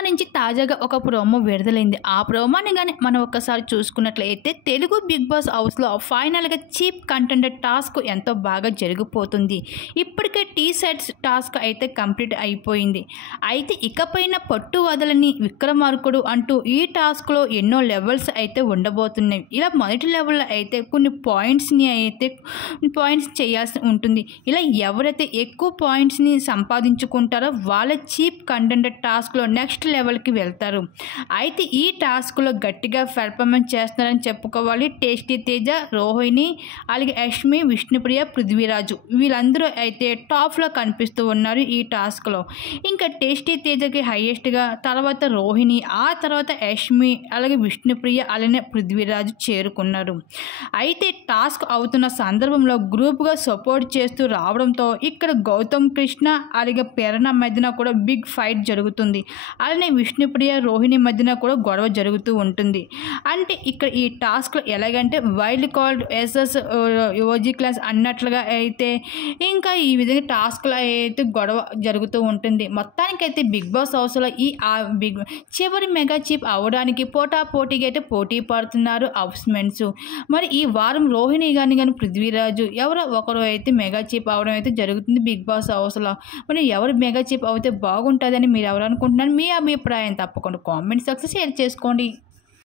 నుంచి తాజాగా ఒక ప్రోమో విడుదలైంది. ఆ ప్రోమోని గాని మనం ఒక్కసారి చూసుకున్నట్లయితే తెలుగు బిగ్ బాస్ హౌస్‌లో ఫైనల్‌గా చీఫ్ కంటెండర్ టాస్క్ ఎంతో బాగా జరిగిపోతుంది. ఇప్పటికే టీ సెట్స్ టాస్క్ అయితే కంప్లీట్ అయిపోయింది. అయితే ఇకపైన పట్టు వదలని విక్రమార్కుడు అంటూ ఈ టాస్క్‌లో ఎన్నో లెవెల్స్ అయితే ఉండబోతున్నాయి. ఇలా మొదటి లెవెల్‌లో అయితే కొన్ని పాయింట్స్ చేయాల్సి ఉంటుంది. ఇలా ఎవరైతే ఎక్కువ పాయింట్స్‌ని సంపాదించుకుంటారో వాళ్ళ చీఫ్ కంటెండర్ టాస్క్‌లో నెక్స్ట్ లెవెల్‌కి వెళ్తారు. అయితే ఈ టాస్క్‌లో గట్టిగా పెర్ఫార్మెన్స్ చేస్తున్నారని చెప్పుకోవాలి. టేస్టీ తేజ, రోహిణి, అలాగే యష్మి, విష్ణుప్రియ, పృథ్వీరాజు వీళ్ళందరూ అయితే టాప్‌లో కనిపిస్తూ ఉన్నారు ఈ టాస్క్‌లో. ఇంకా టేస్టీ తేజకి హైయెస్ట్‌గా, తర్వాత రోహిణి, ఆ తర్వాత యష్మి, అలాగే విష్ణుప్రియ, అలానే పృథ్వీరాజు చేరుకున్నారు. అయితే టాస్క్ అవుతున్న సందర్భంలో గ్రూప్‌గా సపోర్ట్ చేస్తూ రావడంతో ఇక్కడ గౌతమ్ కృష్ణ అలాగే ప్రేరణ మధ్యన కూడా బిగ్ ఫైట్ జరుగుతుంది. అలానే విష్ణుప్రియ, రోహిణి మధ్యన కూడా గొడవ జరుగుతూ ఉంటుంది. అంటే ఇక్కడ ఈ టాస్క్‌లో ఎలాగంటే wild card versus OG class అన్నట్లుగా అయితే ఇంకా ఈ విధంగా టాస్క్‌లో అయితే గొడవ జరుగుతూ ఉంటుంది. మొత్తానికైతే బిగ్ బాస్ హౌస్‌లో చివరి మెగా చీఫ్ అవ్వడానికి పోటాపోటీగా అయితే పోటీ పడుతున్నారు హౌస్‌మేట్స్. మరి ఈ వారం రోహిణి గాని పృథ్వీరాజు ఎవరో ఒకరు అయితే మెగా చీఫ్ అవ్వడం అయితే జరుగుతుంది బిగ్ బాస్ హౌస్‌లో. మరి ఎవరు మెగా చీఫ్ అవుతే బాగుంటుందని మీరు ఎవరు అనుకుంటున్నారు? మీ అభిప్రాయం తప్పకుండా కామెంట్ సెక్షన్లో షేర్ చేసుకోండి.